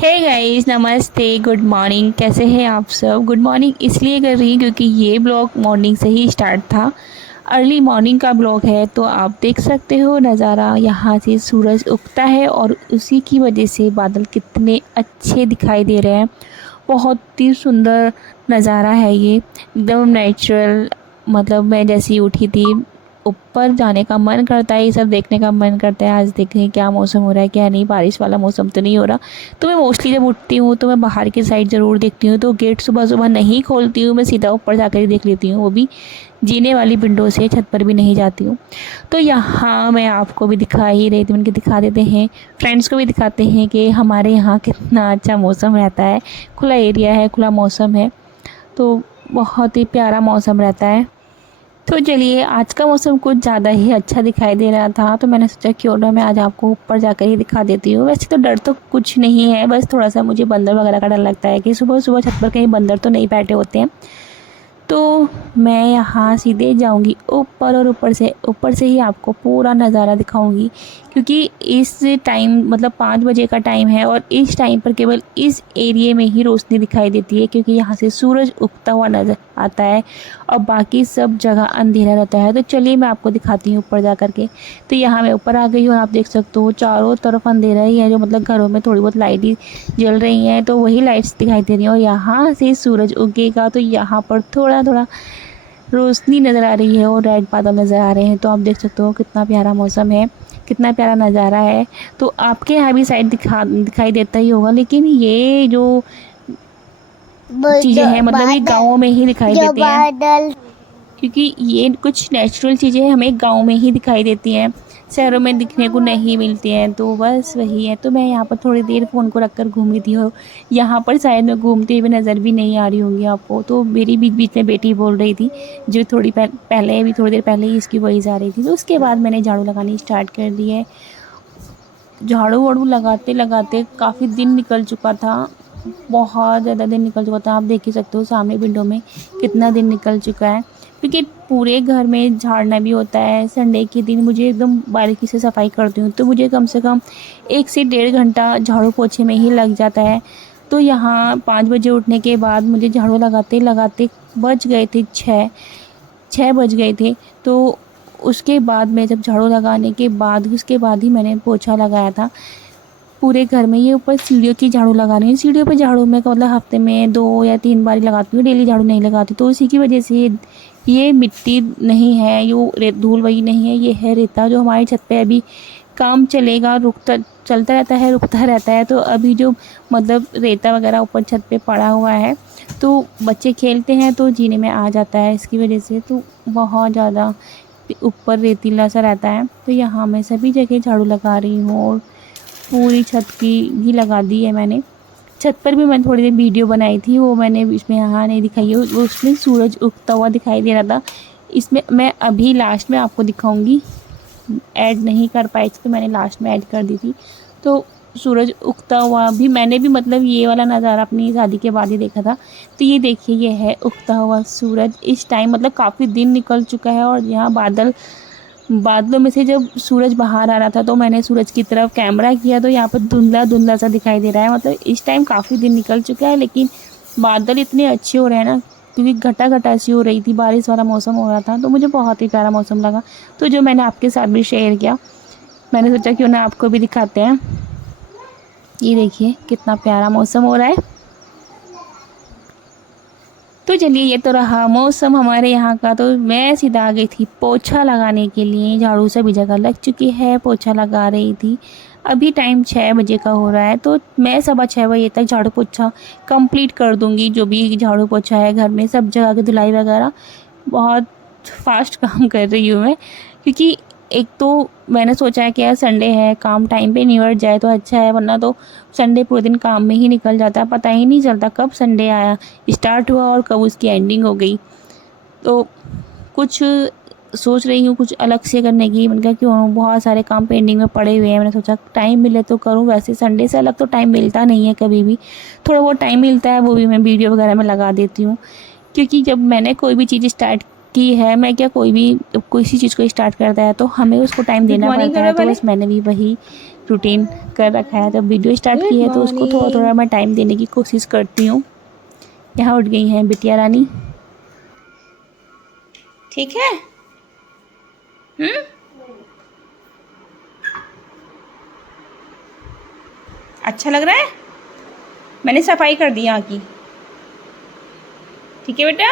Hey guys, नमस्ते, good morning. कैसे हैं आप सब? गुड मॉर्निंग इसलिए कर रही हूँ क्योंकि ये ब्लॉग मॉर्निंग से ही स्टार्ट था। अर्ली मॉर्निंग का ब्लॉग है, तो आप देख सकते हो नज़ारा। यहाँ से सूरज उगता है और उसी की वजह से बादल कितने अच्छे दिखाई दे रहे हैं। बहुत ही सुंदर नज़ारा है ये, एकदम नेचुरल। मतलब मैं जैसी उठी थी, ऊपर जाने का मन करता है, ये सब देखने का मन करता है। आज देखें क्या मौसम हो रहा है, क्या नहीं, बारिश वाला मौसम तो नहीं हो रहा। तो मैं मोस्टली जब उठती हूँ तो मैं बाहर की साइड ज़रूर देखती हूँ। तो गेट सुबह सुबह नहीं खोलती हूँ, मैं सीधा ऊपर जाकर ही देख लेती हूँ, वो भी जीने वाली विंडो से। छत पर भी नहीं जाती हूँ। तो यहाँ मैं आपको भी दिखा ही रही थी, मैंने दिखा देते हैं, फ्रेंड्स को भी दिखाते हैं कि हमारे यहाँ कितना अच्छा मौसम रहता है। खुला एरिया है, खुला मौसम है, तो बहुत ही प्यारा मौसम रहता है। तो चलिए, आज का मौसम कुछ ज़्यादा ही अच्छा दिखाई दे रहा था, तो मैंने सोचा क्यों ना मैं आज आपको ऊपर जाकर ही दिखा देती हूँ। वैसे तो डर तो कुछ नहीं है, बस थोड़ा सा मुझे बंदर वगैरह का डर लगता है कि सुबह सुबह छत पर कहीं बंदर तो नहीं बैठे होते हैं। तो मैं यहाँ सीधे जाऊँगी ऊपर, और ऊपर से ही आपको पूरा नज़ारा दिखाऊँगी। क्योंकि इस टाइम मतलब 5 बजे का टाइम है, और इस टाइम पर केवल इस एरिए में ही रोशनी दिखाई देती है, क्योंकि यहाँ से सूरज उगता हुआ नज़र आता है और बाकी सब जगह अंधेरा रहता है। तो चलिए मैं आपको दिखाती हूँ ऊपर जा कर के। तो यहाँ मैं ऊपर आ गई हूँ, आप देख सकते हो चारों तरफ अंधेरा ही है। जो मतलब घरों में थोड़ी बहुत लाइट ही जल रही हैं, तो वही लाइट्स दिखाई दे रही हैं। और यहाँ से सूरज उगेगा तो यहाँ पर थोड़ा थोड़ा रोशनी नज़र आ रही है और रेड बादल नज़र आ रहे हैं। तो आप देख सकते हो कितना प्यारा मौसम है, कितना प्यारा नज़ारा है। तो आपके यहाँ भी शायद दिखाई देता ही होगा, लेकिन ये जो चीज़ें हैं मतलब ये गाँवों में ही दिखाई देती हैं, क्योंकि ये कुछ नेचुरल चीज़ें हमें गाँव में ही दिखाई देती हैं, शहरों में दिखने को नहीं मिलती हैं। तो बस वही है। तो मैं यहाँ पर थोड़ी देर फ़ोन को रख कर घूम रही थी, और यहाँ पर शायद मैं घूमते हुए नज़र भी नहीं आ रही होंगी आपको। तो मेरी बीच बीच में बेटी बोल रही थी, जो पहले भी, थोड़ी देर पहले ही इसकी वॉइस आ रही थी। तो उसके बाद मैंने झाड़ू लगानी स्टार्ट कर दी है। झाड़ू वाड़ू लगाते लगाते काफ़ी दिन निकल चुका था, बहुत ज़्यादा दिन निकल चुका था। आप देख ही सकते हो सामने विंडो में कितना दिन निकल चुका है, क्योंकि पूरे घर में झाड़ना भी होता है। संडे के दिन मुझे एकदम बारीकी से सफाई करती हूँ, तो मुझे कम से कम 1 से 1.5 घंटा झाड़ू पोछे में ही लग जाता है। तो यहाँ 5 बजे उठने के बाद मुझे झाड़ू लगाते लगाते बज गए थे 6 बज गए थे। तो उसके बाद मैं जब झाड़ू लगाने के बाद उसके बाद ही मैंने पोछा लगाया था पूरे घर में। ये ऊपर सीढ़ियों की झाड़ू लगा रही हूँ। सीढ़ियों पे झाड़ू मैं मतलब हफ्ते में 2 या 3 बार लगाती हूँ, डेली झाड़ू नहीं लगाती। तो इसी की वजह से ये मिट्टी नहीं है, ये धूल वही नहीं है, ये है रेता, जो हमारी छत पे अभी काम चलेगा, रुकता चलता रहता है, रुकता रहता है। तो अभी जो मतलब रेता वगैरह ऊपर छत पे पड़ा हुआ है, तो बच्चे खेलते हैं तो जीने में आ जाता है, इसकी वजह से तो बहुत ज़्यादा ऊपर रेतीला सा रहता है। तो यहाँ मैं सभी जगह झाड़ू लगा रही हूँ, और पूरी छत की भी लगा दी है मैंने। छत पर भी मैंने थोड़ी देर वीडियो बनाई थी, वो मैंने इसमें यहाँ नहीं दिखाई है, वो उसमें सूरज उगता हुआ दिखाई दे रहा था। इसमें मैं अभी लास्ट में आपको दिखाऊंगी, ऐड नहीं कर पाई थी तो मैंने लास्ट में ऐड कर दी थी। तो सूरज उगता हुआ भी मैंने भी मतलब ये वाला नज़ारा अपनी शादी के बाद ही देखा था। तो ये देखिए, ये है उगता हुआ सूरज। इस टाइम मतलब काफ़ी दिन निकल चुका है, और यहाँ बादलों में से जब सूरज बाहर आ रहा था, तो मैंने सूरज की तरफ कैमरा किया, तो यहाँ पर धुंधला धुंधला सा दिखाई दे रहा है। मतलब इस टाइम काफ़ी दिन निकल चुका है, लेकिन बादल इतने अच्छे हो रहे हैं ना, क्योंकि घटा घटा सी हो रही थी, बारिश वाला मौसम हो रहा था। तो मुझे बहुत ही प्यारा मौसम लगा, तो जो मैंने आपके साथ भी शेयर किया। मैंने सोचा क्यों ना आपको भी दिखाते हैं। ये देखिए कितना प्यारा मौसम हो रहा है। तो चलिए, ये तो रहा मौसम हमारे यहाँ का। तो मैं सीधा आ गई थी पोछा लगाने के लिए। झाड़ू सभी जगह लग चुकी है, पोछा लगा रही थी। अभी टाइम 6 बजे का हो रहा है, तो मैं 6:15 बजे तक झाड़ू पोछा कंप्लीट कर दूंगी। जो भी झाड़ू पोछा है घर में, सब जगह की धुलाई वगैरह, बहुत फास्ट काम कर रही हूँ मैं। क्योंकि एक तो मैंने सोचा है कि यार संडे है, काम टाइम पे निपट जाए तो अच्छा है, वरना तो संडे पूरे दिन काम में ही निकल जाता है, पता ही नहीं चलता कब संडे आया, स्टार्ट हुआ और कब उसकी एंडिंग हो गई। तो कुछ सोच रही हूँ कुछ अलग से करने की। मैंने कहा क्यों, बहुत सारे काम पेंडिंग में पड़े हुए हैं, मैंने सोचा टाइम मिले तो करूँ। वैसे संडे से अलग तो टाइम मिलता नहीं है कभी भी, थोड़ा बहुत टाइम मिलता है, वो भी मैं वीडियो वगैरह में लगा देती हूँ। क्योंकि जब मैंने कोई भी चीज़ स्टार्ट की है। मैं क्या, कोई भी किसी चीज़ को स्टार्ट करता है तो हमें उसको टाइम देना पड़ता है, तो बस मैंने भी वही रूटीन कर रखा है। जब वीडियो स्टार्ट की है तो उसको थोड़ा थोड़ा मैं टाइम देने की कोशिश करती हूँ। यहाँ उठ गई हैं बिटिया रानी। ठीक है। अच्छा लग रहा है। मैंने सफाई कर दी यहाँ की। ठीक है बेटा।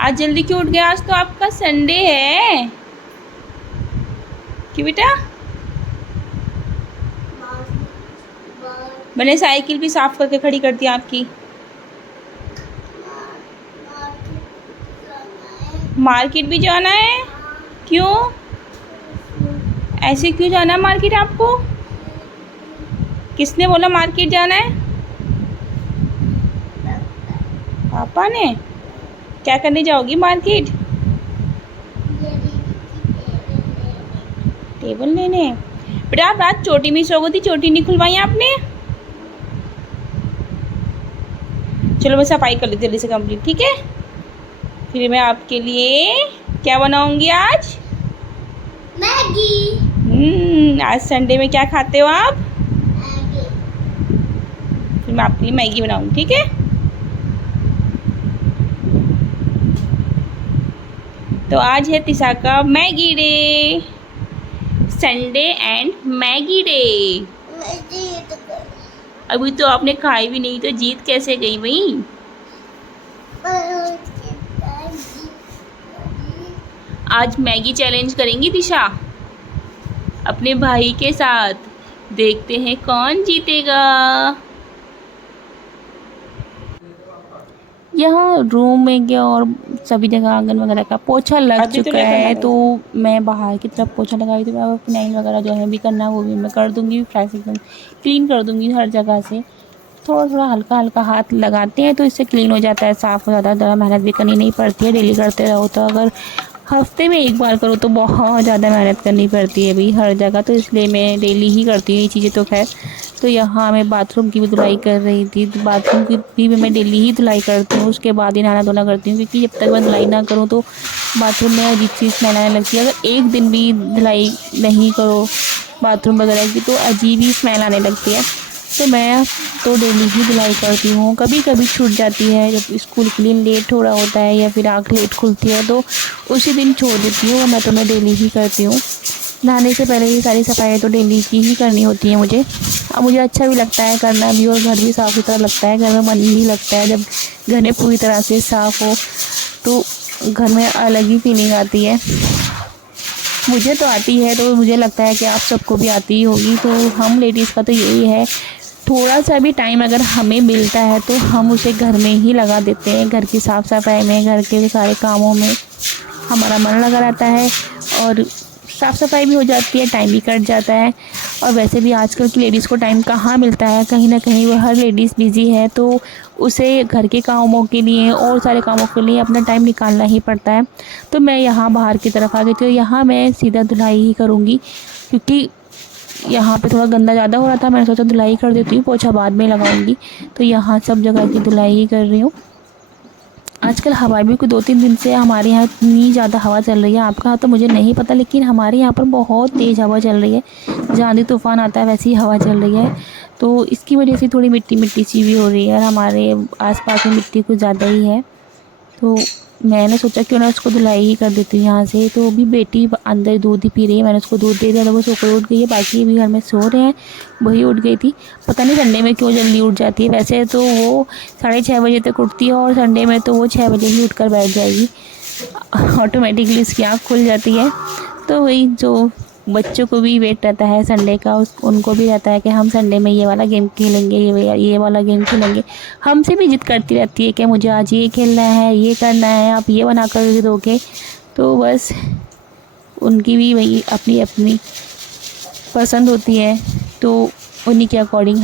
आज जल्दी क्यों उठ गया? आज तो आपका संडे है। क्यों बेटा? मैंने साइकिल भी साफ करके खड़ी कर दी आपकी। मार्केट भी जाना है? क्यों? ऐसे क्यों जाना है मार्केट आपको? किसने बोला मार्केट जाना है? पापा ने। क्या करने जाओगी मार्केट? टेबल लेने। बेटा आप रात चोटी में सो गई थी, चोटी नहीं खुलवाई आपने? चलो मैं सफाई कर लेती जल्दी से कंप्लीट, ठीक है? फिर मैं आपके लिए क्या बनाऊंगी आज? मैगी। आज संडे में क्या खाते हो आप? मैगी। फिर मैं आपके लिए मैगी बनाऊंगी, ठीक है? तो आज है तिशा का Maggi day. Sunday and Maggi day. अभी तो आपने खाई भी नहीं, तो जीत कैसे गई भाई? आज मैगी चैलेंज करेंगी दिशा अपने भाई के साथ। देखते हैं कौन जीतेगा। यहाँ रूम में क्या और सभी जगह आंगन वगैरह का पोछा लग चुका है, तो मैं बाहर की तरफ पोछा लगाई थी। मैं फिनाइल वगैरह जो है भी करना है वो भी मैं कर दूँगी, फ्रेश एकदम क्लीन कर दूँगी हर जगह से। थोड़ा थोड़ा हल्का हल्का हाथ लगाते हैं तो इससे क्लीन हो जाता है, साफ़ हो जाता है। ज़्यादा मेहनत भी करनी नहीं पड़ती है, डेली करते रहो। तो अगर हफ्ते में एक बार करो तो बहुत ज़्यादा मेहनत करनी पड़ती है भाई हर जगह, तो इसलिए मैं डेली ही करती हूँ ये चीज़ें। तो खैर, तो यहाँ मैं बाथरूम की भी धुलाई कर रही थी, तो बाथरूम की भी मैं डेली ही धुलाई करती हूँ, उसके बाद ही नहाना धोना करती हूँ। क्योंकि जब तक मैं धुलाई ना करूँ तो बाथरूम में अजीब चीज़ स्मेल आने लगती है। अगर एक दिन भी धुलाई नहीं करो बाथरूम वगैरह की तो अजीब ही स्मेल आने लगती है। तो मैं तो डेली ही धुलाई करती हूँ। कभी कभी छूट जाती है, जब स्कूल के लिए लेट हो रहा होता है या फिर आँख लेट खुलती है तो उसी दिन छोड़ देती हूँ, वरना तो मैं डेली ही करती हूँ। नहाने से पहले ये सारी सफाई तो डेली की ही करनी होती है मुझे। अब मुझे अच्छा भी लगता है करना भी, और घर भी साफ़ सुथरा लगता है, घर में मन भी लगता है। जब घर में पूरी तरह से साफ़ हो तो घर में अलग ही फीलिंग आती है। मुझे तो आती है, तो मुझे लगता है कि आप सबको भी आती ही होगी। तो हम लेडीज़ का तो यही है, थोड़ा सा भी टाइम अगर हमें मिलता है तो हम उसे घर में ही लगा देते हैं। घर की साफ़ सफाई में, घर के सारे कामों में हमारा मन लगा रहता है और साफ़ सफाई भी हो जाती है, टाइम भी कट जाता है। और वैसे भी आजकल की लेडीज़ को टाइम कहाँ मिलता है, कहीं ना कहीं वो हर लेडीज़ बिज़ी है, तो उसे घर के कामों के लिए और सारे कामों के लिए अपना टाइम निकालना ही पड़ता है। तो मैं यहाँ बाहर की तरफ आ गई थी, यहाँ मैं सीधा धुलाई ही करूँगी क्योंकि यहाँ पे थोड़ा गंदा ज़्यादा हो रहा था। मैंने सोचा धुलाई कर देती हूँ, पोछा बाद में लगाऊंगी। तो यहाँ सब जगह की धुलाई ही कर रही हूँ। आजकल हवा भी, कोई 2-3 दिन से हमारे यहाँ इतनी ज़्यादा हवा चल रही है। आपका यहाँ तो मुझे नहीं पता, लेकिन हमारे यहाँ पर बहुत तेज़ हवा चल रही है। जहाँ आंधी तूफ़ान आता है वैसी ही हवा चल रही है, तो इसकी वजह से थोड़ी मिट्टी मिट्टी सी भी हो रही है और हमारे आसपास में मिट्टी कुछ ज़्यादा ही है। तो मैंने सोचा क्यों ना उसको धुलाई ही कर देती हूँ यहाँ से। तो अभी बेटी अंदर दूध ही पी रही है, मैंने उसको दूध दे दिया तो वो सोकर उठ गई है। बाकी भी घर में सो रहे हैं, वही उठ गई थी। पता नहीं संडे में क्यों जल्दी उठ जाती है। वैसे तो वो 6:30 बजे तक उठती है और संडे में तो वो 6 बजे ही उठ कर बैठ जाएगी, ऑटोमेटिकली उसकी आँख खुल जाती है। तो वही, जो बच्चों को भी वेट रहता है संडे का, उनको भी रहता है कि हम संडे में ये वाला गेम खेलेंगे, ये वाला गेम खेलेंगे। हमसे भी जिद करती रहती है कि मुझे आज ये खेलना है, ये करना है, आप ये बना कर दोगे। तो बस उनकी भी वही अपनी अपनी पसंद होती है, तो उन्हीं के अकॉर्डिंग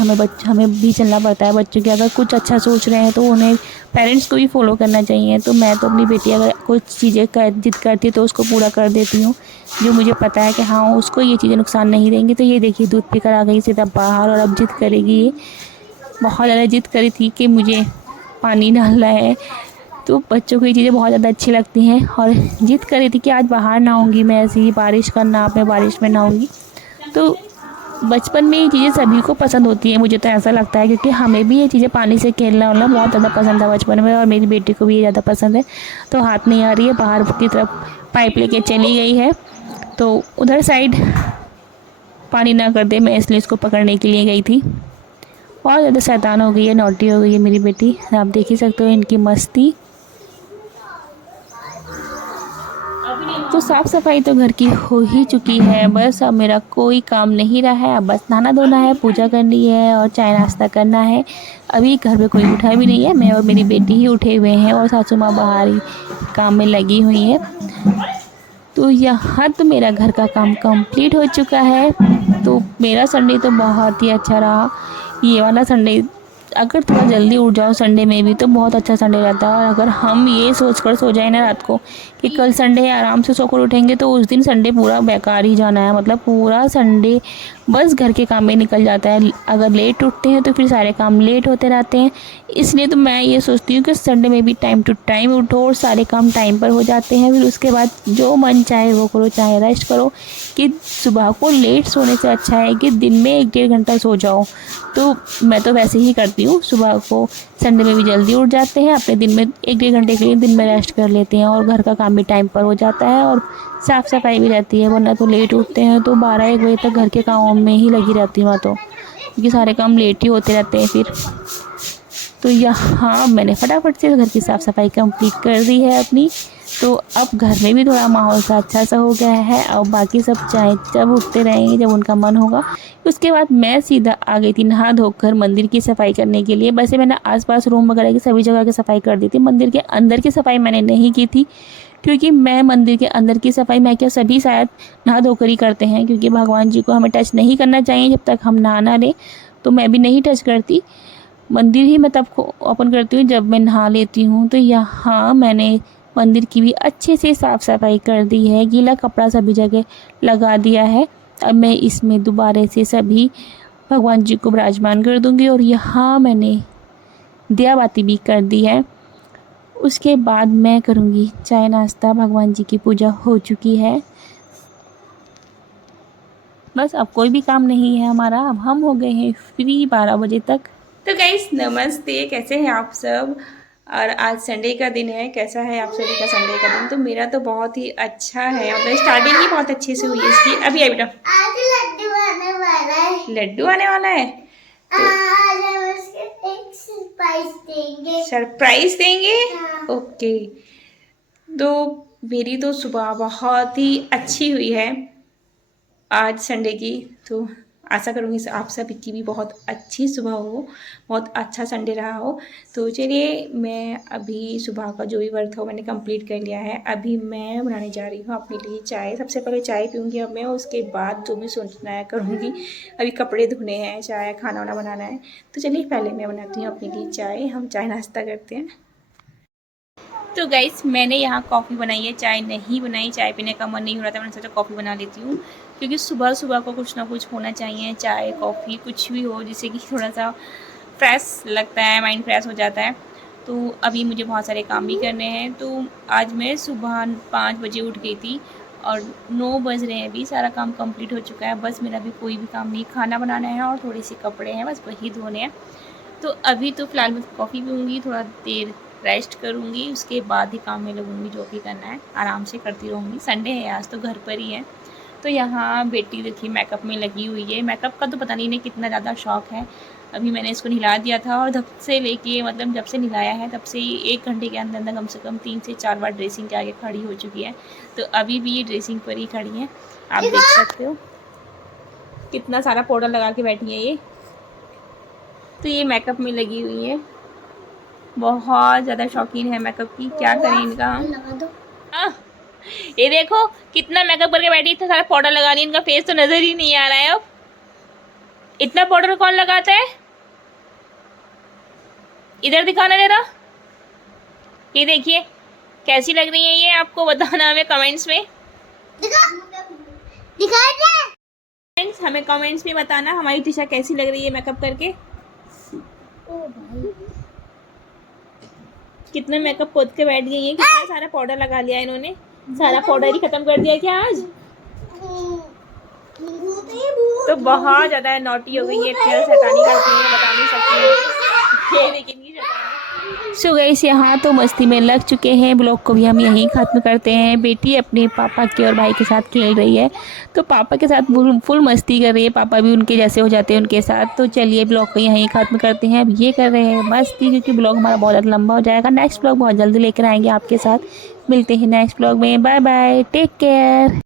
हमें भी चलना पड़ता है। बच्चों के अगर कुछ अच्छा सोच रहे हैं तो उन्हें पेरेंट्स को भी फॉलो करना चाहिए। तो मैं तो अपनी बेटी अगर कुछ चीज़ें जिद करती है तो उसको पूरा कर देती हूँ, जो मुझे पता है कि हाँ उसको ये चीज़ें नुकसान नहीं देंगी। तो ये देखिए दूध पीकर आ गई सीधा बाहर, और अब जिद करेगी। ये बहुत ज़्यादा जिद करी थी कि मुझे पानी डालना है। तो बच्चों को ये चीज़ें बहुत ज़्यादा अच्छी लगती हैं और जिद कर रही थी कि आज बाहर नहाऊंगी मैं, ऐसे ही बारिश का नाप मैं बारिश में नहाऊंगी। तो बचपन में ये चीज़ें सभी को पसंद होती है, मुझे तो ऐसा लगता है, क्योंकि हमें भी ये चीज़ें पानी से खेलना वाला बहुत ज़्यादा पसंद था बचपन में, और मेरी बेटी को भी ये ज़्यादा पसंद है। तो हाथ नहीं आ रही है, बाहर की तरफ पाइप लेके चली गई है, तो उधर साइड पानी ना कर दे, मैं इसलिए इसको पकड़ने के लिए गई थी। बहुत ज़्यादा शैतान हो गई है, नॉटी हो गई है मेरी बेटी, आप देख ही सकते हो इनकी मस्ती। तो साफ़ सफाई तो घर की हो ही चुकी है, बस अब मेरा कोई काम नहीं रहा है। अब बस नहाना धोना है, पूजा करनी है और चाय नाश्ता करना है। अभी घर पे कोई उठा भी नहीं है, मैं और मेरी बेटी ही उठे हुए हैं और सासू माँ बाहर ही काम में लगी हुई है। तो यहाँ तो मेरा घर का काम कंप्लीट हो चुका है। तो मेरा संडे तो बहुत ही अच्छा रहा। ये वाला संडे, अगर थोड़ा जल्दी उठ जाओ संडे में भी तो बहुत अच्छा संडे रहता है। और अगर हम ये सोच कर सो जाए ना रात को कि कल संडे है, आराम से सोकर उठेंगे, तो उस दिन संडे पूरा बेकार ही जाना है। मतलब पूरा संडे बस घर के काम में निकल जाता है। अगर लेट उठते हैं तो फिर सारे काम लेट होते रहते हैं। इसलिए तो मैं ये सोचती हूँ कि संडे में भी टाइम टू टाइम उठो और सारे काम टाइम पर हो जाते हैं। फिर उसके बाद जो मन चाहे वो करो, चाहे रेस्ट करो। कि सुबह को लेट सोने से अच्छा है कि दिन में 1-1.5 घंटा सो जाओ। तो मैं तो वैसे ही करती हूँ, सुबह को संडे में भी जल्दी उठ जाते हैं, अपने दिन में 1-1.5 घंटे के लिए दिन में रेस्ट कर लेते हैं और घर का काम भी टाइम पर हो जाता है और साफ़ सफाई भी रहती है। वरना तो लेट उठते हैं तो 12-1 बजे तक घर के कामों में ही लगी रहती हूँ मैं तो, क्योंकि सारे काम लेट ही होते रहते हैं फिर। तो यहाँ मैंने फटाफट से घर की साफ़ सफाई कंप्लीट कर दी है अपनी। तो अब घर में भी थोड़ा माहौल सा अच्छा सा हो गया है। और बाकी सब चाहे जब उठते रहेंगे, जब उनका मन होगा। उसके बाद मैं सीधा आ गई थी नहा धोकर मंदिर की सफाई करने के लिए। वैसे मैंने आसपास रूम वगैरह की सभी जगह की सफाई कर दी थी, मंदिर के अंदर की सफाई मैंने नहीं की थी, क्योंकि मैं मंदिर के अंदर की सफाई, मैं क्या सभी शायद नहा धोकर ही करते हैं, क्योंकि भगवान जी को हमें टच नहीं करना चाहिए जब तक हम नहा ना लें। तो मैं भी नहीं टच करती, मंदिर ही मैं तब ओपन करती हूँ जब मैं नहा लेती हूँ। तो यहाँ मैंने मंदिर की भी अच्छे से साफ़ सफाई कर दी है, गीला कपड़ा सभी जगह लगा दिया है। अब मैं इसमें दोबारा से सभी भगवान जी को विराजमान कर दूँगी। और यहाँ मैंने दिया बाती भी कर दी है। उसके बाद मैं करूँगी चाय नाश्ता, भगवान जी की पूजा हो चुकी है। बस अब कोई भी काम नहीं है हमारा, अब हम हो गए हैं फ्री 12 बजे तक। तो गाइस नमस्ते, कैसे हैं आप सब। और आज संडे का दिन है, कैसा है आप सभी का संडे का दिन। तो मेरा तो बहुत ही अच्छा है, मतलब स्टार्टिंग ही बहुत अच्छे से हुई है इसकी। अभी आई बेटा, आज लड्डू आने वाला है। लड्डू आने वाला है तो आज हम उसको एक सरप्राइज देंगे। सरप्राइज देंगे। हाँ। ओके। तो मेरी तो सुबह बहुत ही अच्छी हुई है आज संडे की। तो आशा करूँगी आप सभी की भी बहुत अच्छी सुबह हो, बहुत अच्छा संडे रहा हो। तो चलिए, मैं अभी सुबह का जो भी वर्क था वो मैंने कंप्लीट कर लिया है। अभी मैं बनाने जा रही हूँ अपने लिए चाय। सबसे पहले चाय पीऊँगी अब मैं, उसके बाद जो भी सोचना है करूँगी। अभी कपड़े धोने हैं, चाय खाना वाना बनाना है। तो चलिए पहले मैं बनाती हूँ अपने लिए चाय, हम चाय नाश्ता करते हैं। तो गाइस मैंने यहाँ कॉफ़ी बनाई है, चाय नहीं बनाई। चाय पीने का मन नहीं हो रहा था, मैंने सोचा कॉफ़ी बना लेती हूँ, क्योंकि सुबह सुबह को कुछ ना कुछ होना चाहिए, चाय कॉफ़ी कुछ भी हो, जिससे कि थोड़ा सा फ्रेश लगता है, माइंड फ्रेश हो जाता है। तो अभी मुझे बहुत सारे काम भी करने हैं। तो आज मैं सुबह 5 बजे उठ गई थी और 9 बज रहे हैं, अभी सारा काम कंप्लीट हो चुका है। बस मेरा भी कोई भी काम नहीं, खाना बनाना है और थोड़े से कपड़े हैं, बस वही धोने हैं। तो अभी तो फ़िलहाल मैं कॉफ़ी पीऊँगी, थोड़ा देर रेस्ट करूँगी, उसके बाद ही काम में लगूँगी। जो भी करना है आराम से करती रहूँगी, संडे है आज तो घर पर ही है। तो यहाँ बेटी देखिए मेकअप में लगी हुई है। मेकअप का तो पता नहीं इन्हें कितना ज़्यादा शौक़ है। अभी मैंने इसको नहला दिया था और जब से लेके, मतलब जब से नहलाया है तब से ही 1 घंटे के अंदर अंदर कम से कम 3 से 4 बार ड्रेसिंग के आगे खड़ी हो चुकी है। तो अभी भी ये ड्रेसिंग पर ही खड़ी है, आप देख सकते हो कितना सारा पाउडर लगा के बैठी है ये। तो ये मेकअप में लगी हुई है, बहुत ज़्यादा शौकीन है मेकअप की, क्या करें इनका हम। ये देखो कितना मेकअप करके बैठी, इतना सारा पाउडर लगा रही है, इनका फेस तो नज़र ही नहीं आ रहा है। अब इतना पाउडर कौन लगाता है, इधर दिखाना जरा। ये देखिए कैसी लग रही है ये, आपको बताना हमें कमेंट्स में। फ्रेंड्स हमें कमेंट्स में बताना हमारी टिशा कैसी लग रही है मेकअप करके। कितना मेकअप पोत के बैठ गई है, कितना सारा पाउडर लगा लिया इन्होंने, सारा पाउडर ही खत्म कर दिया क्या आज? तो बहुत ज़्यादा नॉटी हो गई है, इतनी शैतानी करती है, बता नहीं सकती ये लेकिन ये शैतानी। सो गाइस यहाँ तो मस्ती में लग चुके हैं, ब्लॉग को भी हम यहीं ख़त्म करते हैं। बेटी अपने पापा के और भाई के साथ खेल रही है, तो पापा के साथ फुल मस्ती कर रही है, पापा भी उनके जैसे हो जाते हैं उनके साथ। तो चलिए ब्लॉग को यहीं ख़त्म करते हैं। अब ये कर रहे हैं मस्ती, क्योंकि ब्लॉग हमारा बहुत ज़्यादा लंबा हो जाएगा। नेक्स्ट ब्लॉग बहुत जल्दी लेकर आएंगे आपके साथ। मिलते हैं नेक्स्ट ब्लॉग में। Bye bye, take care.